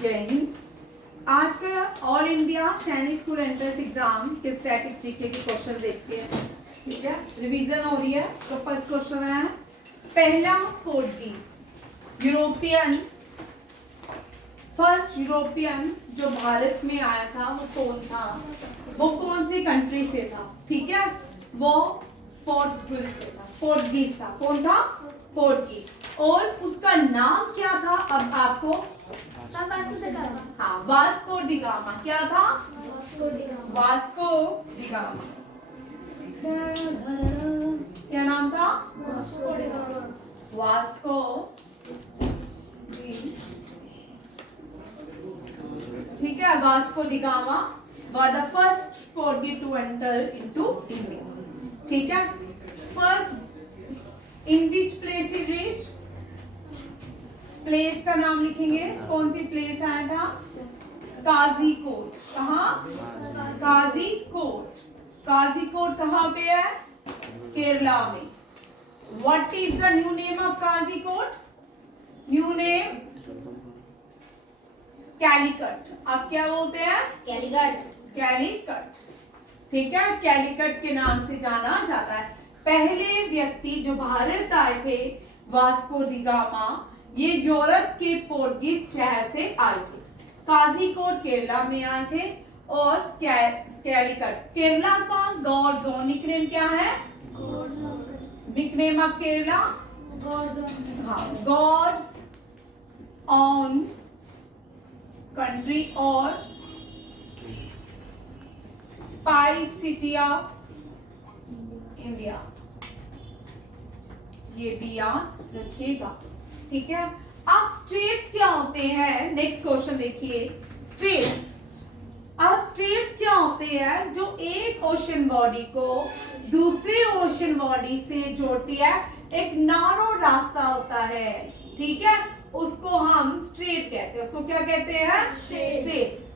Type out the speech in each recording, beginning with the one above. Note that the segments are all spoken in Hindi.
जय हिंद। आज का ऑल इंडिया सैनिक स्कूल एंट्रेंस एग्जाम के स्टैटिक्स जीके के क्वेश्चन देखते हैं। ठीक है, रिवीजन हो रही है। तो फर्स्ट क्वेश्चन है, पहला पोर्टुगीज यूरोपियन, फर्स्ट यूरोपियन जो भारत में आया था वो कौन था? वो कौन सी कंट्री से था? ठीक है, वो पोर्टुगल से था, पोर्टुगीज था। कौन था? पोर्टुगीज। और उसका नाम क्या था? अब आपको हाँ, वास्को डी गामा। क्या था? Vasco D gamma. क्या नाम था? वास्को ठीक है, Vasco D gamma was the first Portuguese to enter into India. ठीक है, first in which place he reached? Place का नाम लिखेंगे। कौन सी प्लेस आया था? काजीकोट। कहाँ? काजीकोट। काजीकोट कहाँ पे है? केरला में। What is the new name of Kozhikode? New name Calicut. आप क्या बोलते हैं? कैलीकट। कैलीकट, ठीक है, कैलीकट के नाम से जाना जाता है। पहले व्यक्ति जो भारत आए थे, वास्को डी गामा, ये यूरोप के पोर्टुगीज शहर से आए थे। काजीकोट केरला में आए थे और कैलीकट केरला का गॉड जोन। निकनेम क्या है? Nickname of Kerala God's own country और स्पाइस सिटी ऑफ इंडिया। ये भी याद रखिएगा। ठीक है, अब स्टेट्स क्या होते हैं? नेक्स्ट क्वेश्चन देखिए, स्टेट्स। अब स्टेट्स क्या होते हैं? जो एक ओशन बॉडी को दूसरे ओशन बॉडी से जोड़ती है, एक नारो रास्ता होता है। ठीक है, उसको हम स्ट्रेट कहते हैं। उसको क्या कहते हैं? स्ट्रेट।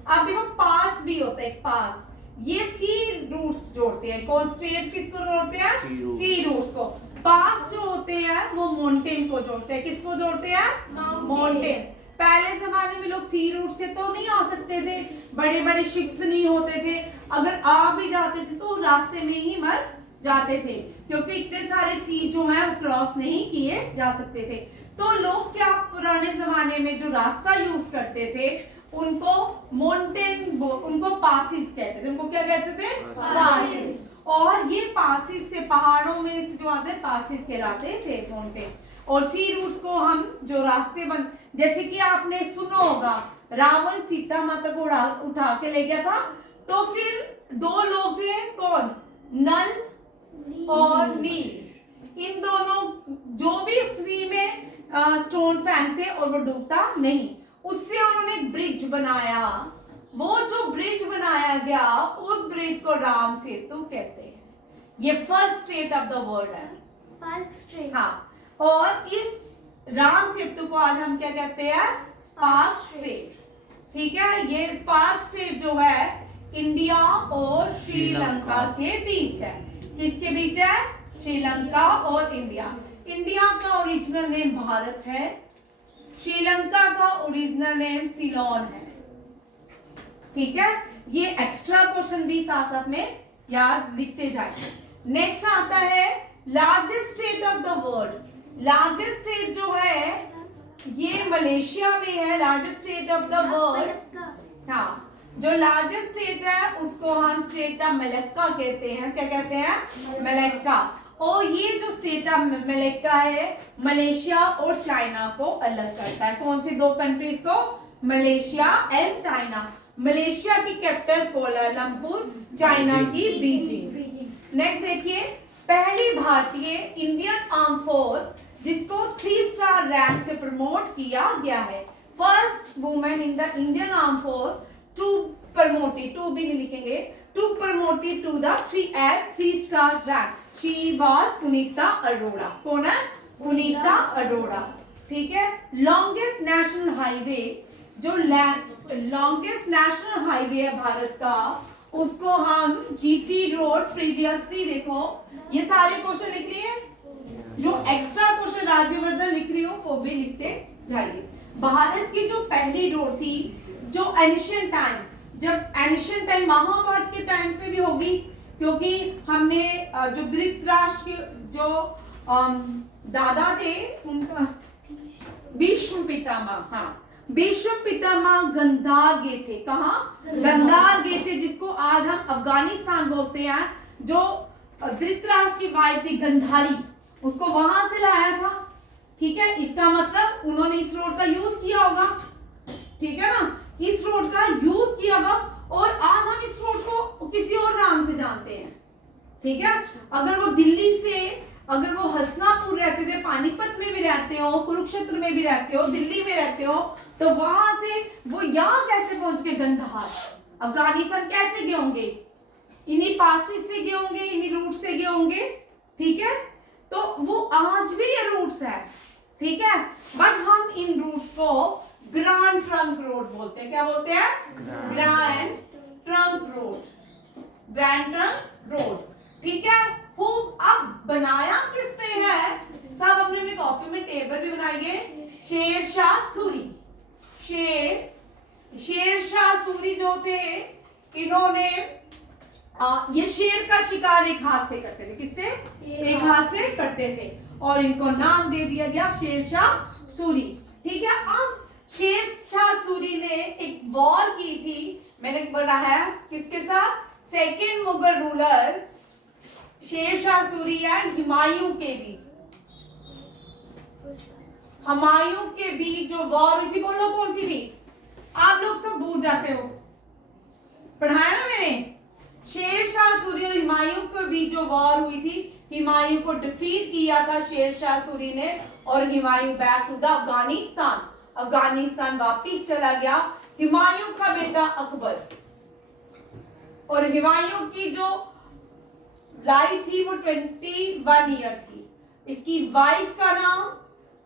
अब देखो, पास भी होता है, एक पास। ये सी रूट्स जोड़ते हैं। कौन? स्ट्रेट किसको जोड़ते हैं? सी रूट्स को। पास जो होते हैं वो माउंटेन को जोड़ते हैं। किसको जोड़ते हैं? माउंटेन। पहले जमाने में लोग सी रूट से तो नहीं आ सकते थे, बड़े बड़े शिप्स नहीं होते थे। अगर आ भी जाते थे तो रास्ते में ही मर जाते थे, क्योंकि इतने सारे सी जो है वो क्रॉस नहीं किए जा सकते थे। तो लोग क्या पुराने जमाने में जो रास्ता यूज करते थे उनको माउंटेन, उनको पासिस कहते थे। उनको क्या कहते थे? पासिस। और ये पासिस से, पहाड़ों में से जो आते हैं, पासिस कहलाते थे माउंटेन। और सी रूट्स को हम जो रास्ते बन, जैसे कि आपने सुना होगा, रावण सीता माता को उठा के ले गया था, तो फिर दो लोग थे। कौन? नल और नील। इन दोनों जो भी सी में स्टोन फेंकते और वो डूबता नहीं, उससे उन्होंने एक ब्रिज बनाया। वो जो ब्रिज बनाया गया, उस ब्रिज को राम सेतु कहते हैं। ये first state of the world है, स्टेट। हाँ, और इस राम सेतु को आज हम क्या कहते हैं? Spark state. ठीक है, ये स्पार्क स्टेट जो है इंडिया और श्रीलंका के बीच है। किसके बीच है? श्रीलंका और इंडिया। इंडिया का ओरिजिनल नेम भारत है, श्रीलंका का ओरिजिनल नेम सिलोन है। ठीक है, ये एक्स्ट्रा क्वेश्चन भी साथ साथ में याद लिखते जाए। नेक्स्ट आता है largest state of the world. Largest state जो है ये मलेशिया में है। Largest state of the world, हाँ, जो लार्जेस्ट स्टेट है उसको हम स्टेट ऑफ मलक्का कहते हैं। क्या कहते हैं? मलक्का। और ये जो स्टेट ऑफ मलक्का है, मलेशिया और चाइना को अलग करता है। कौन सी दो कंट्रीज को? Malaysia and China. मलेशिया की कैपिटल कोलालमपुर, चाइना की बीजिंग। नेक्स्ट देखिए, पहली भारतीय इंडियन आर्म फोर्स जिसको 3 स्टार रैंक से प्रमोट किया गया है। First women in the Indian arm force to promoted, to भी नहीं लिखेंगे, to promoted to the 3 stars rank. She was Punita Arora. कौन है? पुनीता अरोड़ा। ठीक है, लॉन्गेस्ट नेशनल हाईवे, जो लॉन्गेस्ट नेशनल हाईवे है भारत का, उसको हम जीटी रोड। प्रीवियसली देखो, ये सारे क्वेश्चन लिख रही है। जो एक्स्ट्रा क्वेश्चन राज्यवर्धन लिख रही हो वो भी लिखते जाइए। भारत की जो पहली रोड थी थी जो एंशिएंट टाइम, जब एंशिएंट टाइम महाभारत के टाइम पे भी होगी, क्योंकि हमने जो धृतराष्ट्र के जो दादा थे उनका भीष्म पितामह, हाँ भीष्म पितामह गंधार गए थे। कहाँ? गंधार गए थे, जिसको आज हम अफगानिस्तान बोलते हैं। जो धृतराष्ट्र की वाइफ थी गंधारी, उसको वहां से लाया था। ठीक है, इसका मतलब उन्होंने इस रोड का यूज किया होगा। ठीक है ना, इस रोड का यूज किया होगा और आज हम इस रोड को किसी और नाम से जानते हैं। ठीक है, अगर वो दिल्ली से, अगर वो हसनापुर रहते थे, पानीपत में भी रहते हो, कुरुक्षेत्र में भी रहते हो, दिल्ली में रहते हो, तो वहां से वो यहाँ कैसे पहुंच गए गंधार? अफगानिस्तान कैसे गए होंगे? इन्हीं पासेस से गए होंगे, इन्हीं रूट से गए होंगे। ठीक है, तो वो आज भी ये रूट्स है। ठीक है, बट हम इन रूट्स को ग्रैंड ट्रंक रोड बोलते हैं। क्या बोलते हैं? Grand trunk road, grand trunk road. ठीक है, खूब। अब बनाया किसने है? सब हमने अपनी कॉपी में टेबल भी बनाई है। शेरशाह सूरी, शेरशाह सूरी जो थे, इन्होंने ये शेर का शिकार एक हाथ से करते थे। किससे? एक हाथ से करते थे और इनको नाम दे दिया गया शेरशाह सूरी। ठीक है, अब शेरशाह सूरी ने एक वॉर की थी, मैंने पढ़ा है, किसके साथ? Second Mughal ruler Sher Shah Suri and Humayun के बीच। हुमायूं के बीच जो वॉर हुई थी, बोलो कौन सी थी? आप लोग सब भूल जाते हो, पढ़ाया ना मैंने। शेरशाह सूरी और हुमायूं के बीच जो वॉर हुई थी, हुमायूं को डिफीट किया था शेरशाह सूरी ने और Humayun back to the Afghanistan, Afghanistan वापिस चला गया। हुमायूं का बेटा अकबर, और हुमायूं की जो लाइफ थी वो 21 ईयर थी। इसकी वाइफ का नाम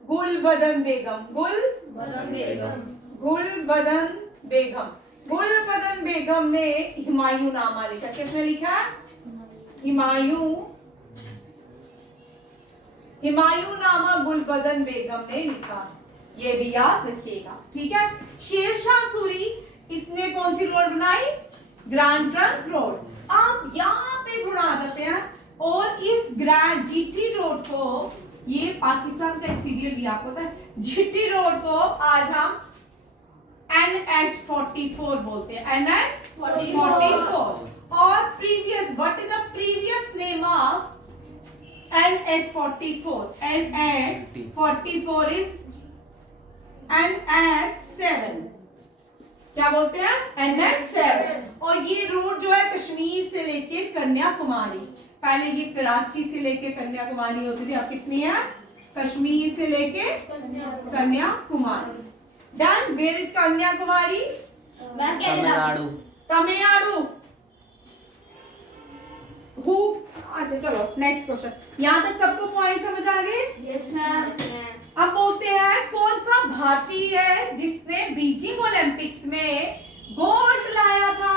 गुलबदन बेगम, गुलबदन बेगम, गुलबदन बेगम। गुलबदन बेगम ने हुमायूं नामा लिखा। किसने लिखा? हुमायूं, हुमायूं नामा गुलबदन बेगम ने लिखा। ये भी याद रखिएगा। ठीक है, शेरशाह सूरी, इसने कौन सी रोड बनाई? Grand trunk road. आप यहाँ पे थोड़ा आ जाते हैं और इस ग्रैंड जीटी रोड को, ये पाकिस्तान का एक सीरियल भी आपको पता है, जीटी रोड को आज हम NH44 बोलते हैं। NH44 और previous, what is the previous name of NH44? NH44 is NH7। क्या बोलते हैं? NH7। और ये रोड जो है कश्मीर से लेके कन्याकुमारी, पहले ये कराची से लेके कन्याकुमारी होती थी, अब कितनी है? कश्मीर से लेके Kanyakumari. Done. Where is Kanyakumari? Tamil Nadu. Tamil Nadu. हु? अच्छा चलो नेक्स्ट क्वेश्चन। यहाँ तक सबको पॉइंट समझ आ गए? Yes ma'am. अब बोलते हैं कौन सा भारतीय है जिसने बीजिंग ओलंपिक्स में गोल्ड लाया था?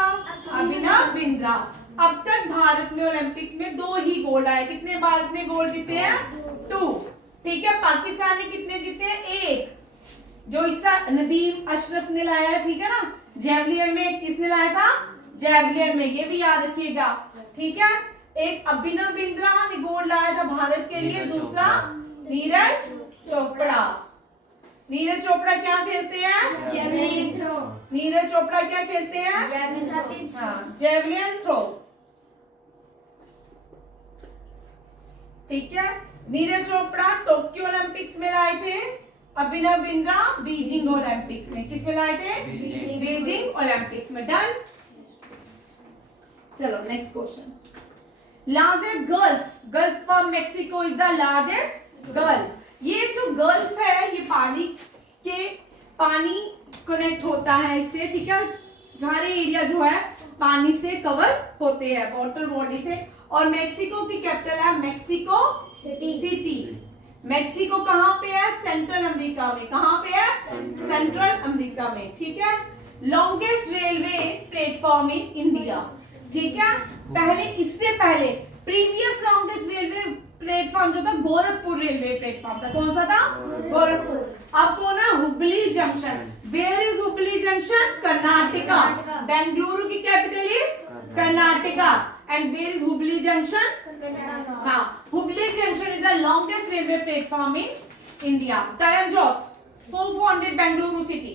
अभिनव बिंद्रा। अब तक भारत में ओलंपिक्स में 2 ही गोल्ड आए। कितने भारत ने गोल्ड जीते हैं? 2। ठीक है, पाकिस्तान ने कितने जीते हैं? 1, जो इसका नदीम अशरफ ने लाया है। ठीक है ना, जेवलियन में किसने लाया था? जेवलियन में, ये भी याद रखिएगा। ठीक है, एक अभिनव बिंद्रा ने गोल्ड लाया था भारत के लिए, दूसरा नीरज चोपड़ा। नीरज चोपड़ा क्या खेलते हैं? Javelin throw. नीरज चोपड़ा क्या खेलते हैं? Javelin throw. ठीक है, नीरज चोपड़ा टोक्यो ओलंपिक्स में लाए थे, अभिनव बिंद्रा बीजिंग ओलंपिक्स में। किस में लाए थे? बीजिंग ओलंपिक्स में। डन। चलो next question. Largest gulf, gulf of Mexico is the largest gulf. ये जो गल्फ है, ये पानी कनेक्ट होता है इससे। ठीक है, सारे एरिया जो है पानी से कवर होते हैं, वाटर बॉडी से। और मेक्सिको की कैपिटल है मेक्सिको सिटी। मेक्सिको कहाँ पे है? सेंट्रल अमेरिका में। कहाँ पे है? सेंट्रल अमेरिका में। ठीक है, longest railway platform in India. ठीक है, पहले, इससे पहले प्रीवियस लॉन्गेस्ट रेलवे प्लेटफॉर्म जो था गोरखपुर रेलवे प्लेटफॉर्म था। कौन सा था? गोरखपुर। अब कौन है? Hubli junction. Where is Hubli junction Karnataka, Bengaluru की capital is Karnataka, and where is Hubli junction? हाँ, Hubli junction is the longest railway platform in India. Taranjot, who founded Bengaluru city?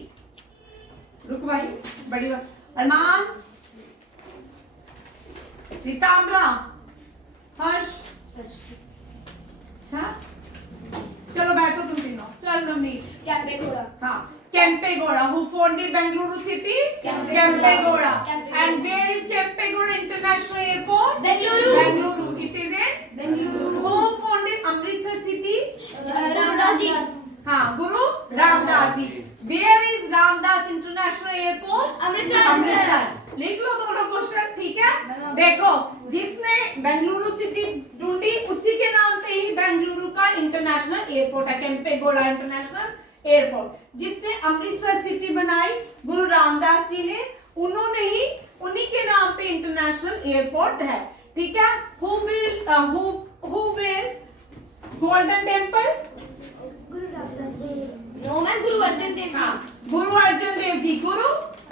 रुक भाई, बड़ी बात. अरमान, रिताम्बरा, हर्ष, हाँ चलो बैठो तुम तीनों. चलो नवनीत. कैंपेगौड़ा. हाँ, Kempegowda. Who founded Bengaluru city? Kempegowda. And where is Kempegowda International Airport? Bengaluru. It is in Bengaluru. Who founded Amritsar city? Ramdas ji. हाँ, Guru Ramdas ji. Where is Ramdas International Airport? Amritsar. लिख लो दोनों क्वेश्चन, ठीक है. देखो, जिसने बेंगलुरु सिटी ढूंढी उसी के नाम पे ही बेंगलुरु का इंटरनेशनल एयरपोर्ट है, केम्पेगौड़ा इंटरनेशनल एयरपोर्ट. जिसने अमृतसर सिटी बनाई गुरु रामदास जी ने, उन्होंने ही उन्हीं के नाम पे इंटरनेशनल एयरपोर्ट है, ठीक है. Who build Golden Temple? No ma'am, Guru Arjan Dev ji. Guru Arjan Dev ji. Guru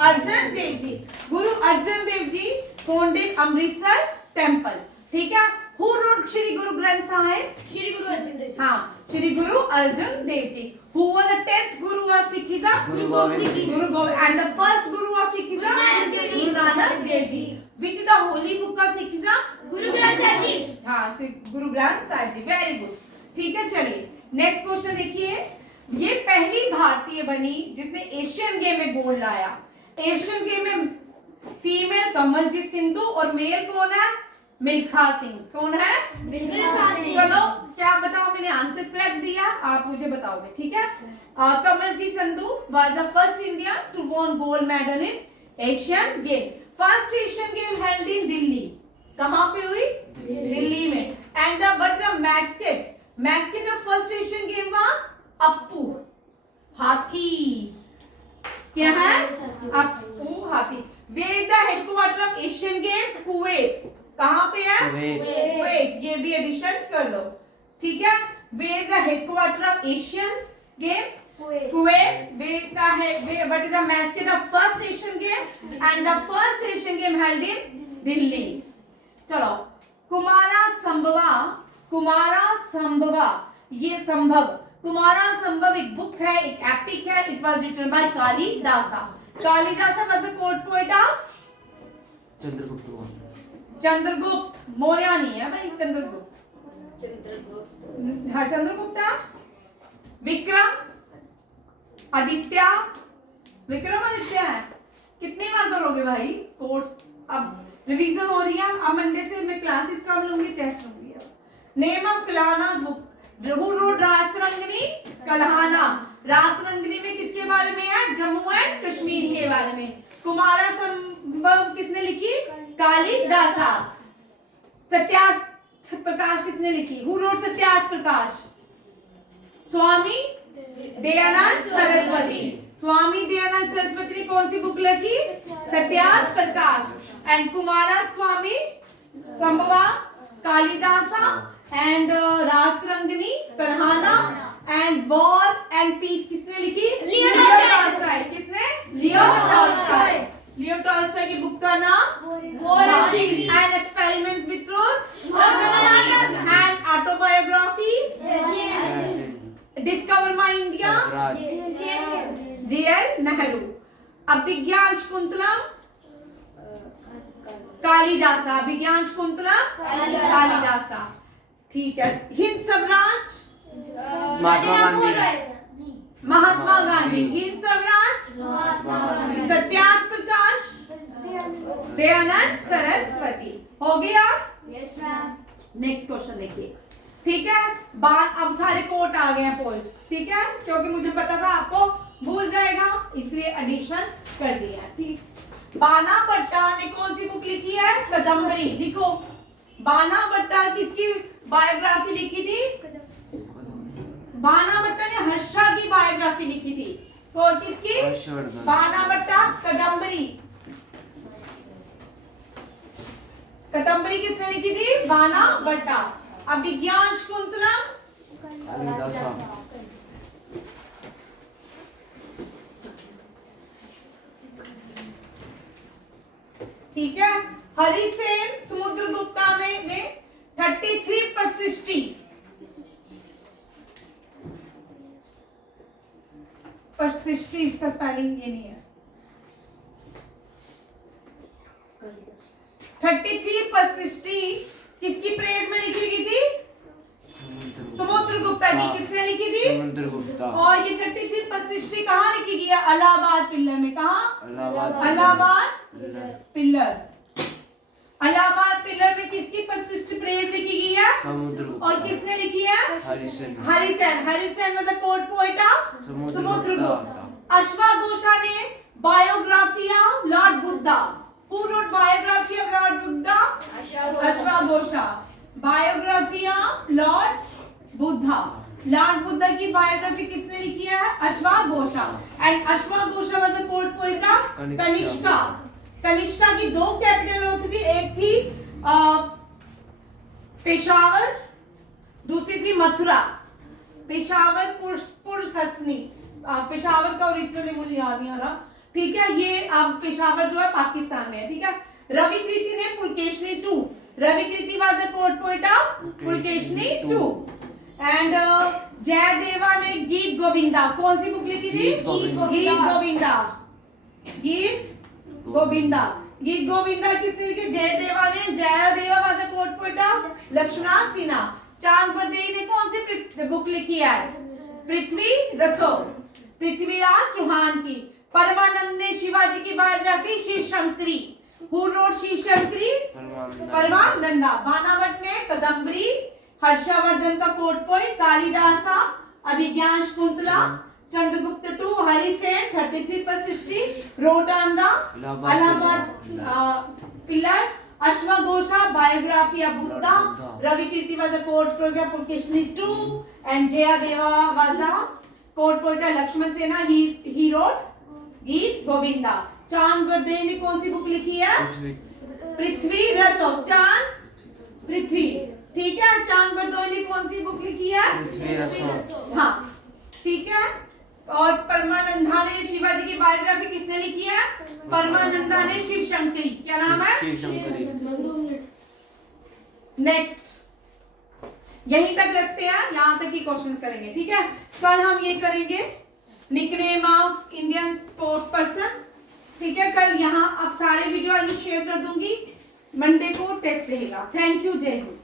Arjan Dev ji. Guru Arjan Dev ji founded Amritsar temple, ठीक है. Who wrote Shri Guru Granth Sahib? श्री गुरु अर्जन देव जी. हाँ, श्री गुरु Arjan Dev ji. Who was the 10th Guru of Sikhism? Guru Govind ji. Guru Govind. And the first Guru of Sikhism? Guru Nanak Dev Ji. Which is the holy book of Sikhism? Guru Granth Sahib जी. हाँ, गुरु ग्रंथ साहिब जी. Very good. ठीक है, चलिए नेक्स्ट क्वेश्चन देखिए. ये पहली भारतीय बनी जिसने एशियन गेम में गोल्ड लाया. एशियन गेम में फीमेल कमलजीत सिंधु और मेल कौन है? मिल्खा सिंह. कौन है? मिल्खा सिंह. चलो क्या बताओ, मैंने आंसर करेक्ट दिया, आप मुझे बताओगे, ठीक है. Kamaljeet Sandhu was the first Indian to won gold medal in Asian game. First Asian game held in Delhi. कहाँ पे हुई? दिल्ली में. And the what the mascot of first Asian game was Appu, हाथी. क्या है? अप्पू हाथी. Where is the headquarter of Asian game? Kuwait. कहाँ पे है? कुवैत. ये भी एडिशन कर लो, ठीक है. Where is the headquarter of Asian game? Kuwait. What is the mascot of first Asian game? And the first Asian game held in Delhi. चलो, कुमारा संभवा, ये संभव. कुमारा संभव एक बुक है, एक एपिक है. It was written by Kalidasa. Kalidasa was the court poet of Chandragupta. Maurya नहीं है भाई, चंद्रगुप्त. हाँ, चंद्रगुप्त है. विक्रम आदित्य. विक्रमादित्य है. कितनी बार करोगे भाई कोर्स? अब रिवीजन हो रही है. अब मंडे से मैं क्लासेस कम लूंगी, टेस्ट लूंगी. Name of Kalhana book. Who wrote Rajatarangini? Kalhana. Rajatarangini में किसके बारे में है? जम्मू एंड कश्मीर के बारे में. कुमारा संभव किसने लिखी? कालिदासा. सत्यार्थ प्रकाश किसने लिखी? Who wrote Satyarth Prakash? स्वामी दयानंद सरस्वती. स्वामी दयानंद सरस्वती ने कौन सी बुक लिखी? Satyarth Prakash. And Kumara Swami Sambhava Kalidasa and Rajatarangini Kalhana and war and peace किसने लिखी? Leo Tolstoy. किसने? Leo Tolstoy. लियो टॉल्स्टॉय की बुक का नाम an experiment with truth and autobiography discover my India J.L. Nehru. Abhijnana Shakuntalam Kalidasa. Abhijnana Shakuntalam Kalidasa. ठीक है. हिंद स्वराज महात्मा गांधी. हिंद स्वराज सत्यार्थ प्रकाश दयानंद सरस्वती. हो गया. Yes ma'am. नेक्स्ट क्वेश्चन देखिए, ठीक है. बात अब सारे कोट आ गए हैं पोइट्स, ठीक है, क्योंकि मुझे पता था आपको भूल जाएगा, इसलिए एडिशन कर दिया. ठीक. बाना भट्टा ने कौन सी बुक लिखी है? कदम्बरी. लिखो. बाना भट्टा किसकी बायोग्राफी लिखी थी? बाना भट्टा ने हर्षा की बायोग्राफी लिखी थी. तो किसकी? बाना भट्टा. कदम्बरी. कदम्बरी किसने लिखी थी? बाना भट्टा. अभिज्ञान शाकुंतलम ठीक है। हरिसेन समुद्रगुप्ता में ने 33 परसिस्टी इसका स्पेलिंग ये नहीं है। 33 परसिस्टी किसकी प्रेज में लिखी गई थी? समुद्रगुप्ता की। किसने लिखी थी? समुद्रगुप्ता। और ये 33 परसिस्टी कहाँ लिखी गई है? इलाहाबाद पिल्लर में। कहाँ? इलाहाबाद पिल्लर। इलाहाबाद पिल्लर में किसकी परसिस्टी प्रेज लिखी गई है? समुद्रगुप्ता। और किसने लिखी है? Harisena. Harisena was the court poet of Samudragupta. अश्वघोषा ने biography of Lord Buddha. Who wrote biography of Lord Buddha? अश्वघोषा। Biography of Lord Buddha. Lord Buddha की बायोग्राफी किसने लिखी है? अश्वघोषा। And अश्वघोषा was the court poet of Kanishka. Kanishka की दो कैपिटल होती थी, एक थी पेशावर, दूसरी थी मथुरा। पेशावर पुरसहसनी, पेशावर का ओरिजिनल मुझे याद नहीं आ रहा, ठीक है। ये अब पेशावर जो है पाकिस्तान में है, ठीक है। रवि कृति ने Pulakeshin 2। Ravi Kirti was the court poet of Pulakeshin 2। And Jayadeva ने गीत गोविंदा, कौन सी बुक लिखी थी? गीत गोविंदा। गीत गोविंदा किसने लिखी? जयदेवा ने। Jayadeva was the court poet of Lakshmana Sena. Chand Bardai ने कौन सी बुक लिखी है? पृथ्वी रसो, पृथ्वीराज चौहान की। परमानंद ने शिवाजी की biography Shiv Shankari. Who wrote Shiv Shankari? Parmananda. Banabhatta ने कदम्बरी। हर्षवर्धन का court poet Kalidasa. Abhijnana Shakuntala. Chandragupta 2। Harisen 33 prashasti wrote on the Allahabad pillar. अश्वघोषा biography of Buddha. Ravi Kirti was the court poet of Pulakeshin 2 and Jayadeva was the court poet of Lakshman Sena. He road गीत गोविंदा। चांद बरदेई ने कौन सी बुक लिखी है? पृथ्वी रसो। चांद पृथ्वी, ठीक है। चांद बरदेई ने कौन सी बुक लिखी है? पृथ्वी रसो। हाँ, ठीक है। और परमानंदा ने शिवाजी की बायोग्राफी किसने लिखी है? परमानंदा ने शिव शंकरी। क्या नाम है? शिव शंकरी। नेक्स्ट यहीं तक रखते हैं, यहाँ तक ही क्वेश्चंस करेंगे, ठीक है। कल हम ये करेंगे nickname of Indian sports person, ठीक है। कल यहाँ अब सारे वीडियो शेयर कर दूंगी। मंडे को टेस्ट रहेगा। थैंक यू, जय हिंद।